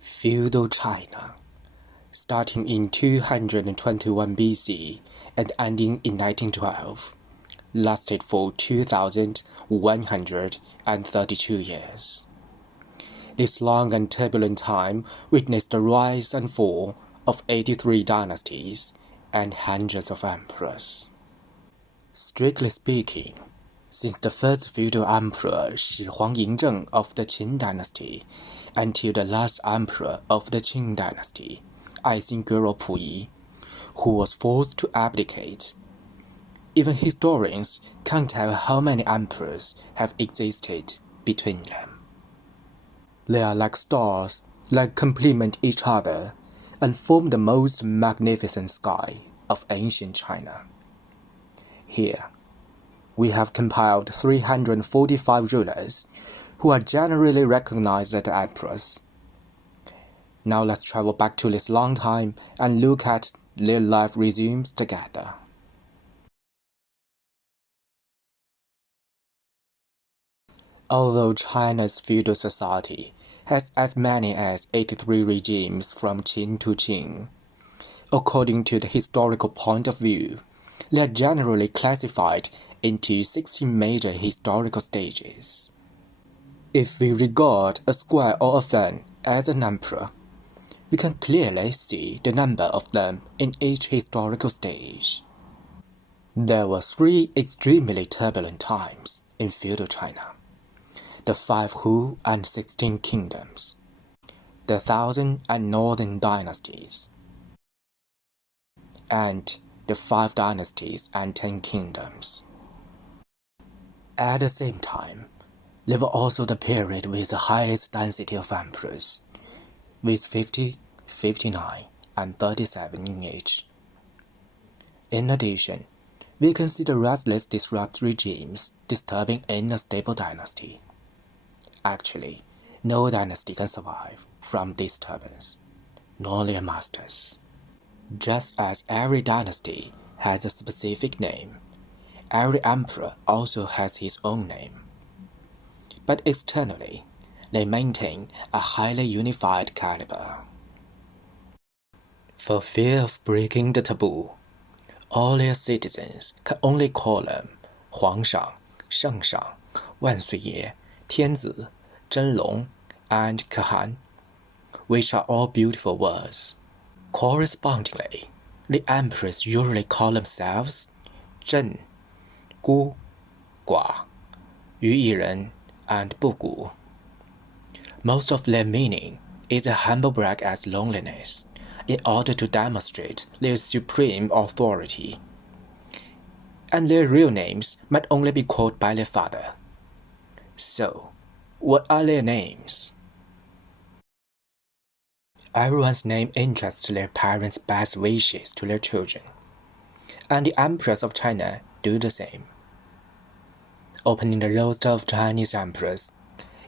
Feudal China, starting in 221 BC and ending in 1912, lasted for 2,132 years. This long and turbulent time witnessed the rise and fall of 83 dynasties and hundreds of emperors. Strictly speaking, since the first feudal emperor Shi Huang Yingzheng of the Qin dynasty until the last emperor of the Qing dynasty, Aixinguo Puyi, who was forced to abdicate. Even historians can't tell how many emperors have existed between them. They are like stars that complement each other and form the most magnificent sky of ancient China. Here, we have compiled 345 rulers who are generally recognized as emperors. Now let's travel back to this long time and look at their life resumes together. Although China's feudal society has as many as 83 regimes from Qin to Qing, according to the historical point of view, they are generally classified into 16 major historical stages. If we regard a square or a fan as an emperor, we can clearly see the number of them in each historical stage. There were 3 extremely turbulent times in feudal China: the 5 Hu and 16 kingdoms, the Southern and Northern dynasties, and the 5 dynasties and 10 kingdoms. At the same time, there were also the period with the highest density of emperors, with 50, 59, and 37 in each. In addition, we can see the restless disrupt regimes disturbing in a stable dynasty. Actually, no dynasty can survive from disturbance, nor their masters. Just as every dynasty has a specific name, every emperor also has his own name. But externally, they maintain a highly unified caliber. For fear of breaking the taboo, all their citizens can only call them Huangshang, Shengshang, Wansuiye, Tianzi, Zhenlong, and Kehan, which are all beautiful words. Correspondingly, the emperors usually call themselves Zhen, Gu, Gua, Yu Yiren, and Bugu. Most of their meaning is a humble brag as loneliness, in order to demonstrate their supreme authority. And their real names might only be called by their father. So, what are their names? Everyone's name interests their parents' best wishes to their children, and the emperors of China do the same. Opening the roster of Chinese emperors,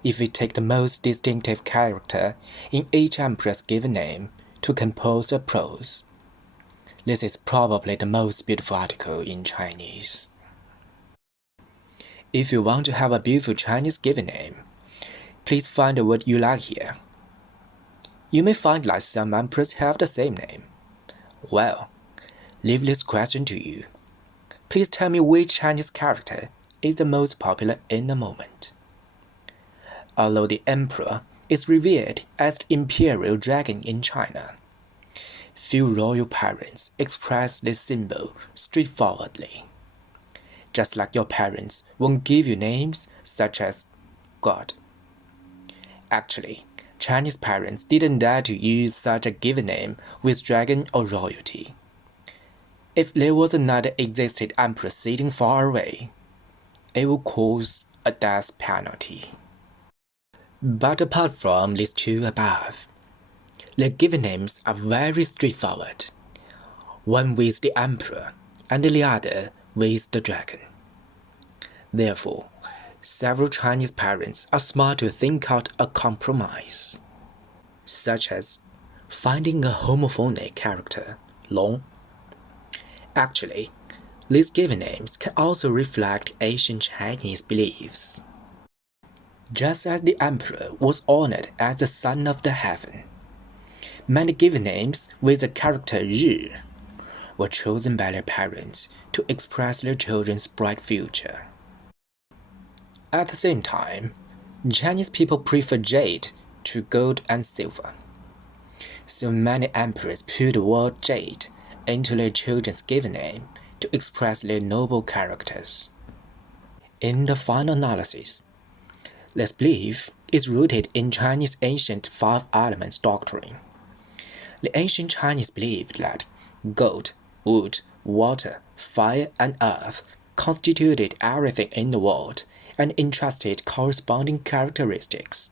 if we take the most distinctive character in each emperor's given name to compose a prose, this is probably the most beautiful article in Chinese. If you want to have a beautiful Chinese given name, please find the word you like here. You may find that some emperors have the same name. Well, leave this question to you. Please tell me which Chinese character is the most popular in the moment. Although the emperor is revered as the imperial dragon in China, few royal parents express this symbol straightforwardly. Just like your parents won't give you names such as God. Actually, Chinese parents didn't dare to use such a given name with dragon or royalty. If there was another existing emperor sitting far away, it would cause a death penalty. But apart from these 2 above, their given names are very straightforward, one with the emperor and the other with the dragon. Therefore, several Chinese parents are smart to think out a compromise, such as finding a homophonic character, long. Actually, these given names can also reflect ancient Chinese beliefs. Just as the emperor was honored as the son of the heaven, many given names with the character Ri were chosen by their parents to express their children's bright future. At the same time, Chinese people prefer jade to gold and silver, so many emperors put the word jade into their children's given name to express their noble characters. In the final analysis, this belief is rooted in Chinese ancient five elements doctrine. The ancient Chinese believed that gold, wood, water, fire, and earth constituted everything in the world and entrusted corresponding characteristics.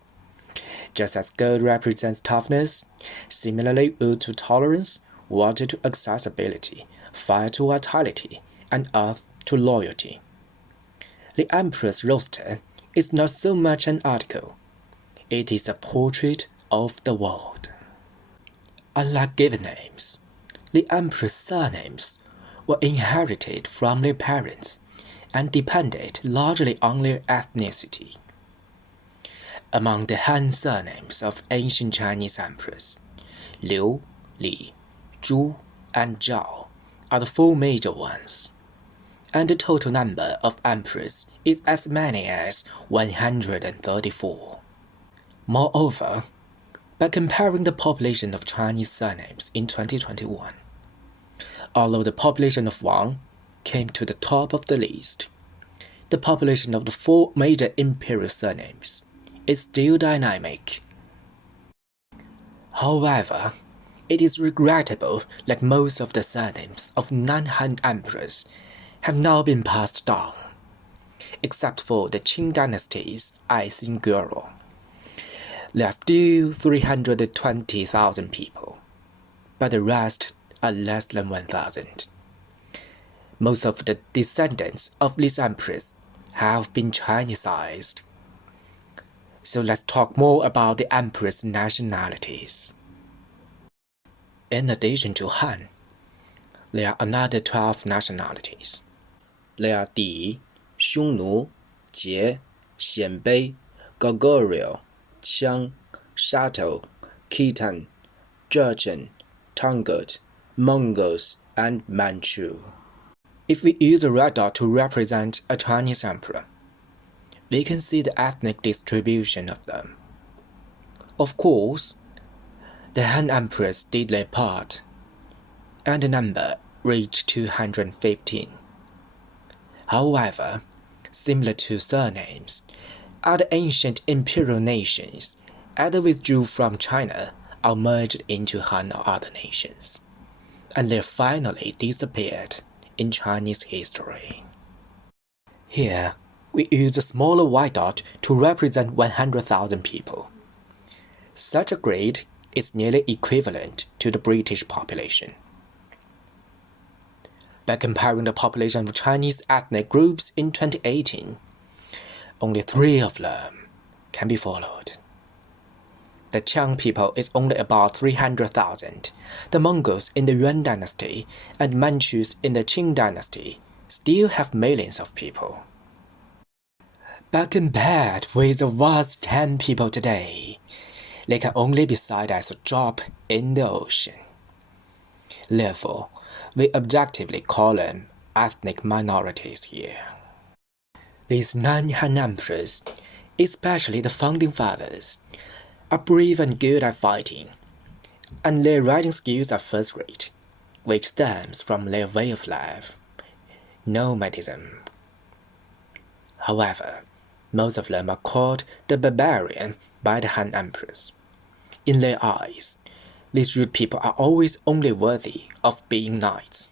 Just as gold represents toughness, similarly wood to tolerance, water to accessibility, fire to vitality, and earth to loyalty. The emperor's roster is not so much an article, it is a portrait of the world. Unlike given names, the emperor's surnames were inherited from their parents and depended largely on their ethnicity. Among the Han surnames of ancient Chinese emperors, Liu, Li, Zhu, and Zhao are the four major ones, and the total number of emperors is as many as 134. Moreover, by comparing the population of Chinese surnames in 2021, although the population of Wang came to the top of the list, the population of the four major imperial surnames is still dynamic. However, it is regrettable that most of the surnames of non-Han emperors have now been passed down, except for the Qing dynasty's Aixing girl. There are still 320,000 people, but the rest are less than 1,000. Most of the descendants of these emperors have been Chinesized. So let's talk more about the emperor's nationalities. In addition to Han, there are another 12 nationalities. They are Di, Xiongnu, Jie, Xianbei, Goguryeo, Qiang, Shatou, Khitan, Jurchen, Tangut, Mongols, and Manchu. If we use a red dot to represent a Chinese emperor, we can see the ethnic distribution of them. Of course, the Han emperors did their part, and the number reached 215. However, similar to surnames, other ancient imperial nations either withdrew from China or merged into Han or other nations, and they finally disappeared in Chinese history. Here, we use a smaller white dot to represent 100,000 people. Such a grade is nearly equivalent to the British population. By comparing the population of Chinese ethnic groups in 2018, only 3 of them can be followed. The Qiang people is only about 300,000. The Mongols in the Yuan dynasty and Manchus in the Qing dynasty still have millions of people. But compared with the vast Han people today, they can only be cited as a drop in the ocean. Therefore, we objectively call them ethnic minorities here. These non-Han emperors, especially the founding fathers, are brave and good at fighting, and their writing skills are first-rate, which stems from their way of life, nomadism. However, most of them are called the barbarian by the Han emperors. In their eyes, these rude people are always only worthy of being knights,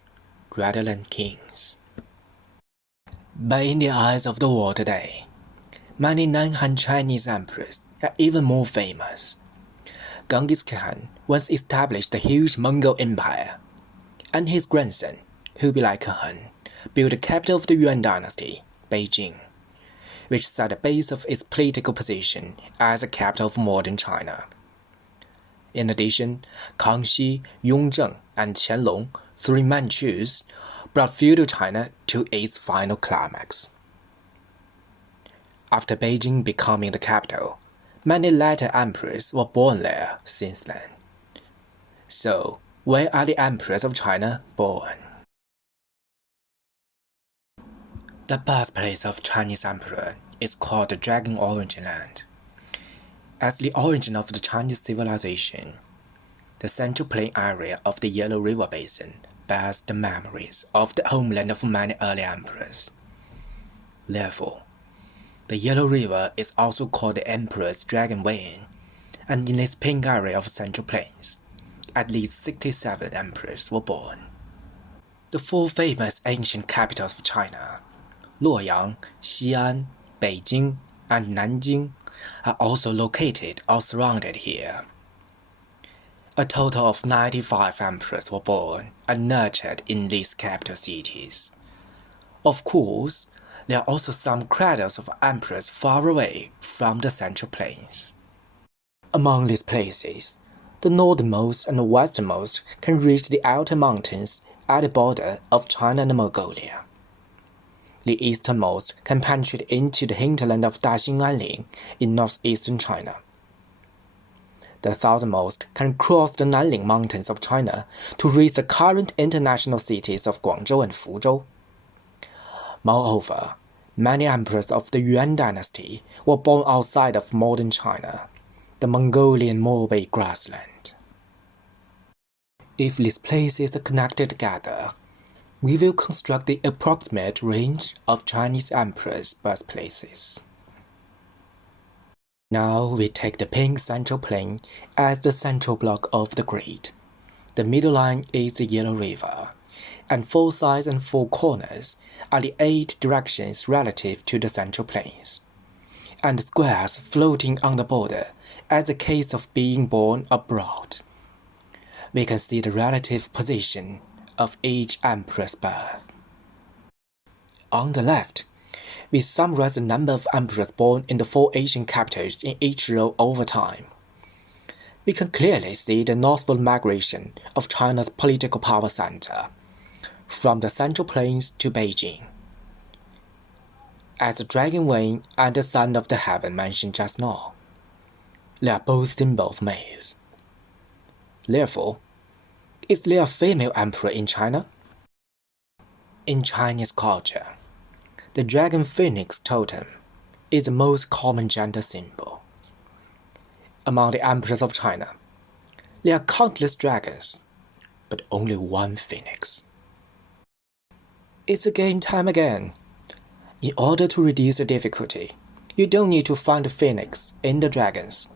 rather than kings. But in the eyes of the world today, many non-Han Chinese emperors are even more famous. Genghis Khan once established the huge Mongol Empire, and his grandson, Kublai Khan, built the capital of the Yuan dynasty, Beijing. which set the base of its political position as the capital of modern China. In addition, Kangxi, Yongzheng, and Qianlong, three Manchus, brought feudal China to its final climax. After Beijing becoming the capital, many later emperors were born there since then. So, where are the emperors of China born? The birthplace of Chinese emperor is called the Dragon Origin Land. As the origin of the Chinese civilization, the Central Plain area of the Yellow River Basin bears the memories of the homeland of many early emperors. Therefore, the Yellow River is also called the Emperor's Dragon Vein, and in this pink area of Central Plains, at least 67 emperors were born. The four famous ancient capitals of China, Luoyang, Xi'an, Beijing, and Nanjing, are also located or surrounded here. A total of 95 emperors were born and nurtured in these capital cities. Of course, there are also some cradles of emperors far away from the Central Plains. Among these places, the northernmost and the westernmost can reach the outer mountains at the border of China and Mongolia. The easternmost can penetrate into the hinterland of Daxing in northeastern China. The southernmost can cross the Nanling Mountains of China to reach the current international cities of Guangzhou and Fuzhou. Moreover, many emperors of the Yuan dynasty were born outside of modern China, the Mongolian Morbei grassland. If these places are connected together, we will construct the approximate range of Chinese emperors' birthplaces. Now we take the pink central plain as the central block of the grid. The middle line is the Yellow River, and four sides and four corners are the 8 directions relative to the central plains, and the squares floating on the border as the case of being born abroad. We can see the relative position of each emperor's birth. On the left, we summarize the number of emperors born in the 4 Asian capitals in each row over time. We can clearly see the northward migration of China's political power center, from the Central Plains to Beijing. As the Dragon Wing and the Son of the Heaven mentioned just now, they are both symbols of males. Therefore, is there a female emperor in China? In Chinese culture, the dragon phoenix totem is the most common gender symbol. Among the emperors of China, there are countless dragons, but only one phoenix. It's again time again. In order to reduce the difficulty, you don't need to find the phoenix in the dragons,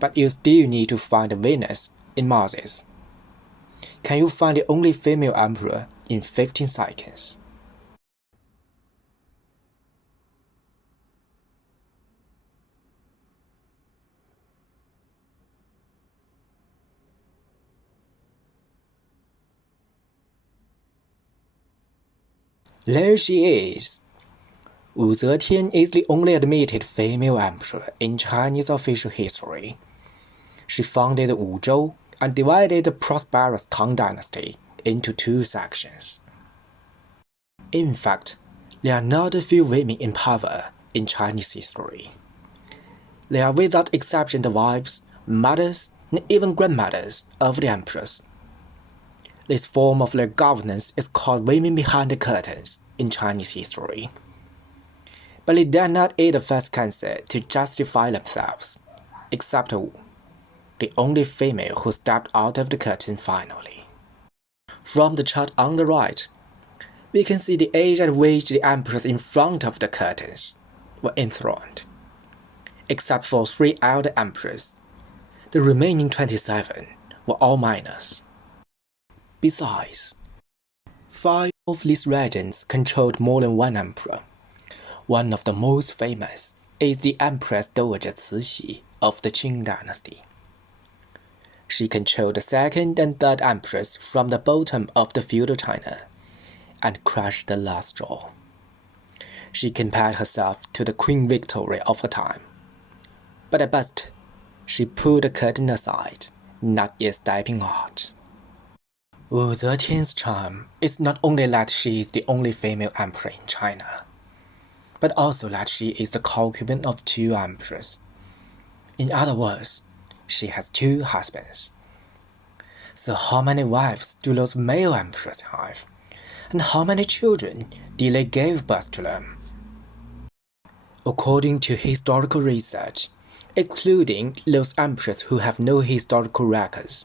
but you still need to find the Venus in Mars. Can you find the only female emperor in 15 seconds? There she is. Wu Zetian is the only admitted female emperor in Chinese official history. She founded Wuzhou and divided the prosperous Tang Dynasty into 2 sections. In fact, there are not a few women in power in Chinese history. They are without exception the wives, mothers, and even grandmothers of the emperors. This form of their governance is called women behind the curtains in Chinese history. But they dare not eat the first cancer to justify themselves, except Wu, the only female who stepped out of the curtain finally. From the chart on the right, we can see the age at which the emperors in front of the curtains were enthroned. Except for 3 elder emperors, the remaining 27 were all minors. Besides, 5 of these regents controlled more than one emperor. One of the most famous is the Empress Dowager Cixi of the Qing dynasty. She controlled the 2nd and 3rd emperors from the bottom of the feudal China and crushed the last straw. She compared herself to the Queen Victoria of her time. But at best, she pulled the curtain aside, not yet stepping out. Wu Zetian's charm is not only that she is the only female emperor in China, but also that she is the concubine of 2 emperors. In other words, she has 2 husbands. So how many wives do those male emperors have? And how many children did they give birth to them? According to historical research, excluding those emperors who have no historical records,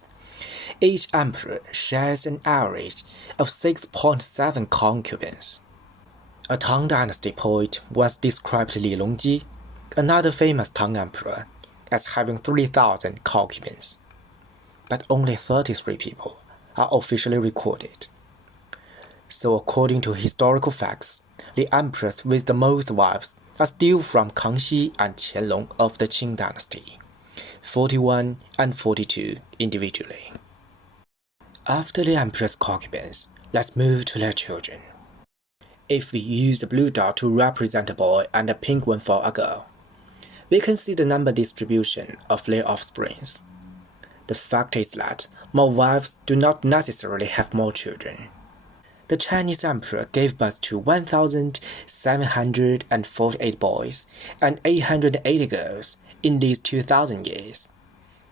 each emperor shares an average of 6.7 concubines. A Tang Dynasty poet once described Li Longji, another famous Tang emperor, as having 3,000 concubines. But only 33 people are officially recorded. So according to historical facts, the emperors with the most wives are still from Kangxi and Qianlong of the Qing dynasty, 41 and 42 individually. After the emperor's concubines, let's move to their children. If we use the blue dot to represent a boy and a pink one for a girl, we can see the number distribution of their offsprings. The fact is that more wives do not necessarily have more children. The Chinese emperor gave birth to 1,748 boys and 880 girls in these 2,000 years,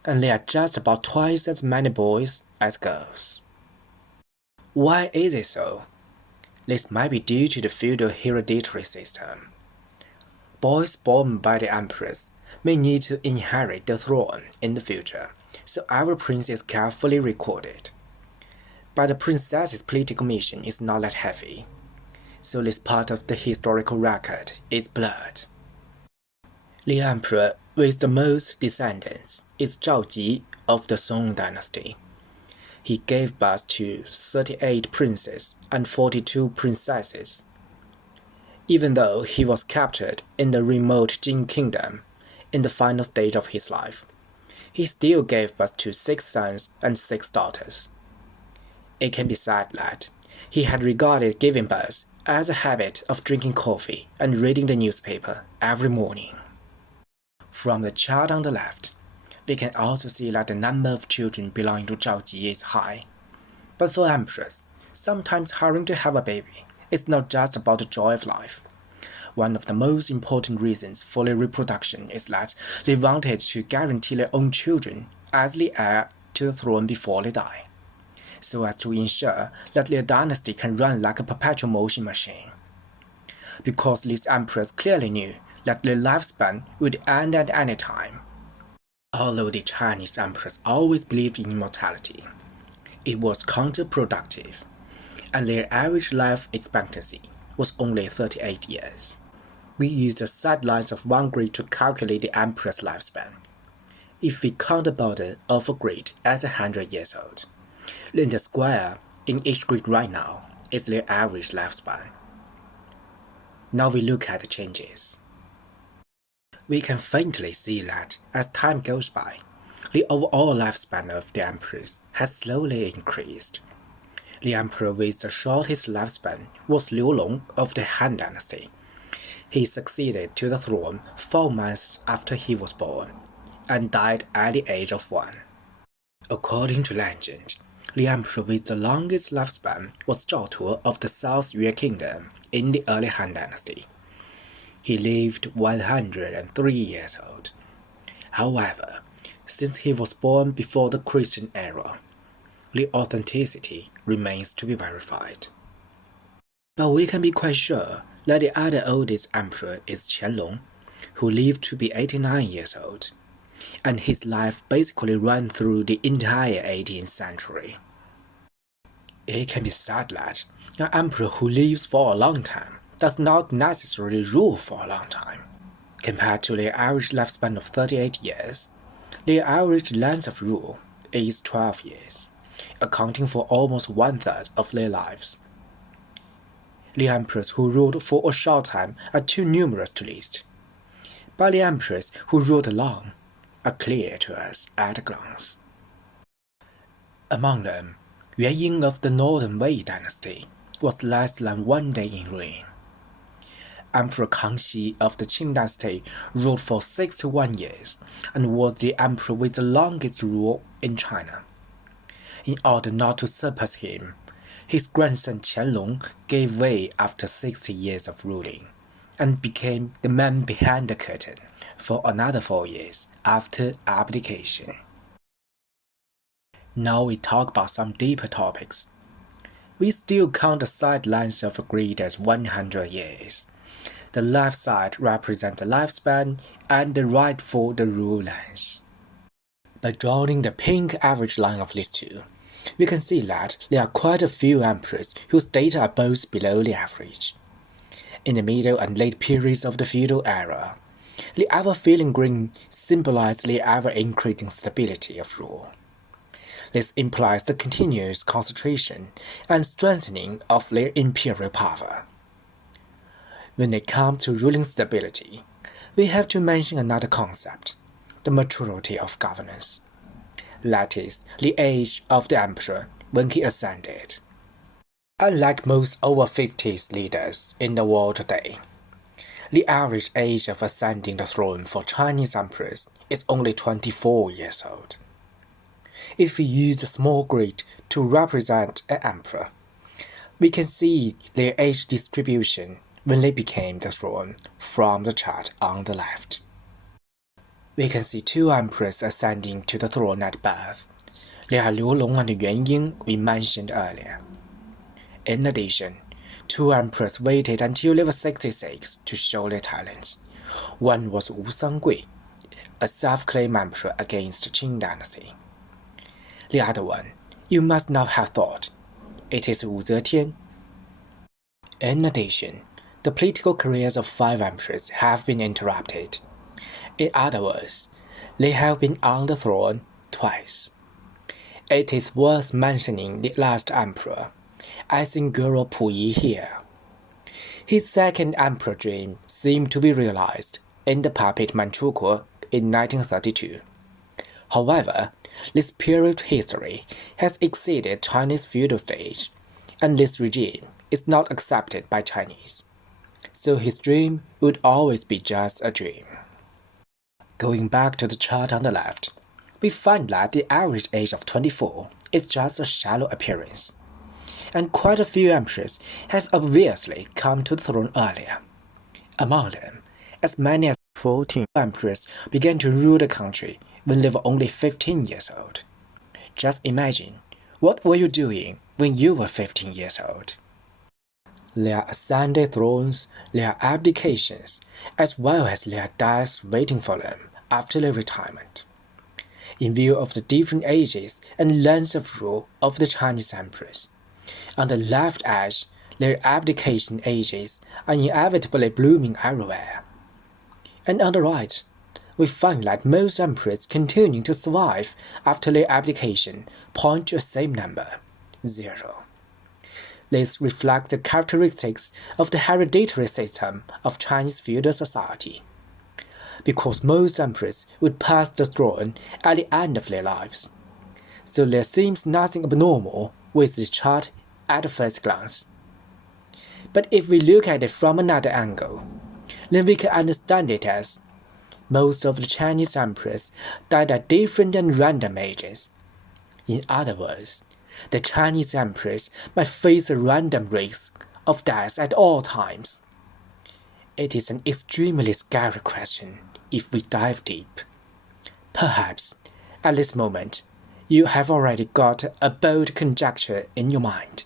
and there are just about twice as many boys as girls. Why is it so? This might be due to the feudal hereditary system. Boys born by the emperors may need to inherit the throne in the future, so every prince is carefully recorded. But the princess's political mission is not that heavy, so this part of the historical record is blurred. The emperor with the most descendants is Zhao Ji of the Song dynasty. He gave birth to 38 princes and 42 princesses. Even though he was captured in the remote Jin kingdom in the final stage of his life, he still gave birth to 6 sons and 6 daughters. It can be said that he had regarded giving birth as a habit of drinking coffee and reading the newspaper every morning. From the chart on the left, we can also see that the number of children belonging to Zhao Ji is high. But for emperors, sometimes hurrying to have a baby is not just about the joy of life. One of the most important reasons for their reproduction is that they wanted to guarantee their own children as the heir to the throne before they die, so as to ensure that their dynasty can run like a perpetual motion machine. Because these emperors clearly knew that their lifespan would end at any time. Although the Chinese emperors always believed in immortality, it was counterproductive, and their average life expectancy was only 38 years. We use the sidelines of one grid to calculate the emperor's lifespan. If we count the border of a grid as 100 years old, then the square in each grid right now is their average lifespan. Now we look at the changes. We can faintly see that as time goes by, the overall lifespan of the emperors has slowly increased. The emperor with the shortest lifespan was Liu Long of the Han dynasty. He succeeded to the throne 4 months after he was born, and died at the age of 1. According to legend, the emperor with the longest lifespan was Zhao Tu of the South Yue Kingdom in the early Han dynasty. He lived 103 years old. However, since he was born before the Christian era, the authenticity remains to be verified. But we can be quite sure that the other oldest emperor is Qianlong, who lived to be 89 years old, and his life basically ran through the entire 18th century. It can be said that an emperor who lives for a long time does not necessarily rule for a long time. Compared to their average lifespan of 38 years, their average length of rule is 12 years, accounting for almost 1/3 of their lives. The emperors who ruled for a short time are too numerous to list, but the emperors who ruled long are clear to us at a glance. Among them, Yuan Ying of the Northern Wei dynasty was less than 1 day in reign. Emperor Kangxi of the Qing dynasty ruled for 61 years and was the emperor with the longest rule in China. In order not to surpass him, his grandson Qianlong gave way after 60 years of ruling and became the man behind the curtain for another 4 years after abdication. Now we talk about some deeper topics. We still count the sidelines of a grid as 100 years. The left side represents the lifespan and the right for the rule length. By drawing the pink average line of these two, we can see that there are quite a few emperors whose data are both below the average. In the middle and late periods of the feudal era, the ever-filling green symbolizes the ever-increasing stability of rule. This implies the continuous concentration and strengthening of their imperial power. When it comes to ruling stability, we have to mention another concept, the maturity of governance. That is, the age of the emperor when he ascended. Unlike most over 50s leaders in the world today, the average age of ascending the throne for Chinese emperors is only 24 years old. If we use a small grid to represent an emperor, we can see their age distribution when they became the throne from the chart on the left. We can see two emperors ascending to the throne at birth. They are Liu Long and Yuan Ying we mentioned earlier. In addition, two emperors waited until they were 66 to show their talents. One was Wu Sangui, a self-claimed emperor against the Qing dynasty. The other one, you must not have thought. It is Wu Zetian. In addition, the political careers of 5 emperors have been interrupted. In other words, they have been on the throne twice. It is worth mentioning the last emperor, Isinguro Puyi here. His second emperor dream seemed to be realized in the puppet Manchukuo in 1932. However, this period history has exceeded Chinese feudal stage, and this regime is not accepted by Chinese. So his dream would always be just a dream. Going back to the chart on the left, we find that the average age of 24 is just a shallow appearance, and quite a few emperors have obviously come to the throne earlier. Among them, as many as 14 emperors began to rule the country when they were only 15 years old. Just imagine, what were you doing when you were 15 years old? There are ascended thrones, there are abdications, as well as there are deaths waiting for them after their retirement. In view of the different ages and lengths of rule of the Chinese emperors, on the left edge, their abdication ages are inevitably blooming everywhere. And on the right, we find that most emperors continuing to survive after their abdication point to the same number, 0. This reflects the characteristics of the hereditary system of Chinese feudal society, because most emperors would pass the throne at the end of their lives. So there seems nothing abnormal with this chart at the first glance. But if we look at it from another angle, then we can understand it as most of the Chinese emperors died at different and random ages. In other words, the Chinese emperors might face a random risk of death at all times. It is an extremely scary question if we dive deep. Perhaps, at this moment, you have already got a bold conjecture in your mind.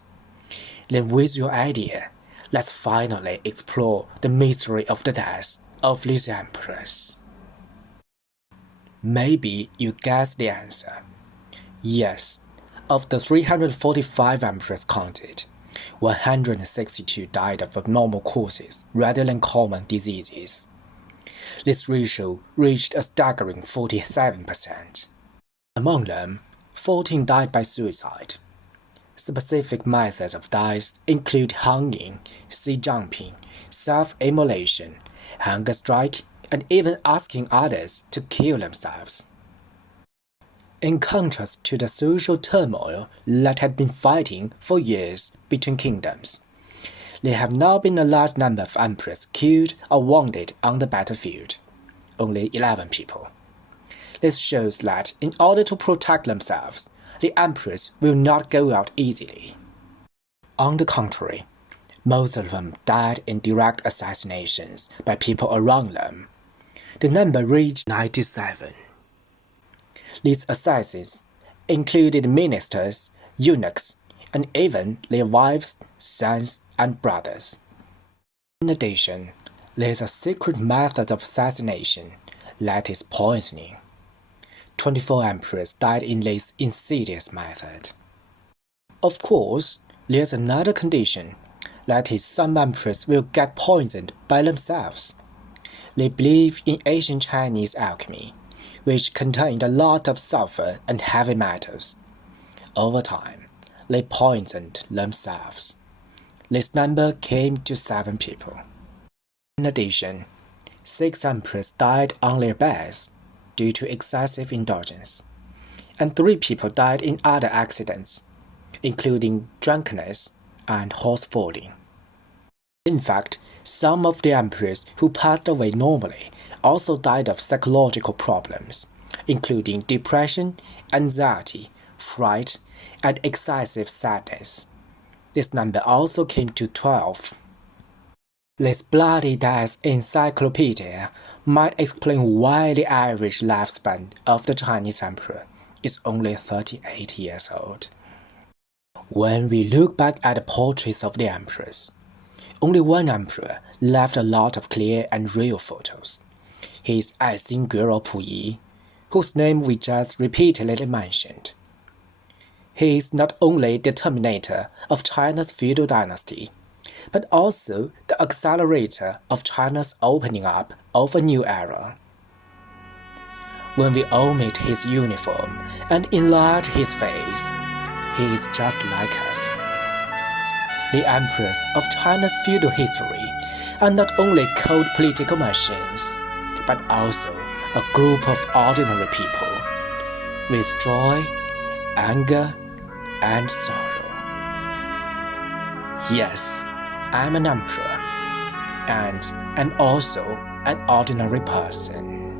Then with your idea, let's finally explore the mystery of the death of these emperors. Maybe you guessed the answer. Yes, of the 345 emperors counted, 162 died of abnormal causes rather than common diseases. This ratio reached a staggering 47%. Among them, 14 died by suicide. Specific methods of death include hanging, sea jumping, self-immolation, hunger strike, and even asking others to kill themselves. In contrast to the social turmoil that had been fighting for years between kingdoms, there have not been a large number of emperors killed or wounded on the battlefield, only 11 people. This shows that in order to protect themselves, the emperors will not go out easily. On the contrary, most of them died in direct assassinations by people around them. The number reached 97. These assassins included ministers, eunuchs, and even their wives, sons, and brothers. In addition, there is a secret method of assassination, that is poisoning. 24 emperors died in this insidious method. Of course, there's another condition, that is some emperors will get poisoned by themselves. They believe in ancient Chinese alchemy, which contained a lot of sulfur and heavy metals. Over time, they poisoned themselves. This number came to 7 people. In addition, 6 emperors died on their beds due to excessive indulgence, and 3 people died in other accidents, including drunkenness and horse falling. In fact, some of the emperors who passed away normally also died of psychological problems, including depression, anxiety, fright, and excessive sadness. This number also came to 12. This bloody death encyclopedia might explain why the average lifespan of the Chinese emperor is only 38 years old. When we look back at the portraits of the emperors, only one emperor left a lot of clear and real photos. He is Aixing Guiro Puyi, whose name we just repeatedly mentioned. He is not only the terminator of China's feudal dynasty, but also the accelerator of China's opening up of a new era. When we omit his uniform and enlarge his face, he is just like us. The emperors of China's feudal history are not only cold political machines, but also a group of ordinary people with joy, anger, and sorrow. Yes, I'm an emperor, and I'm also an ordinary person.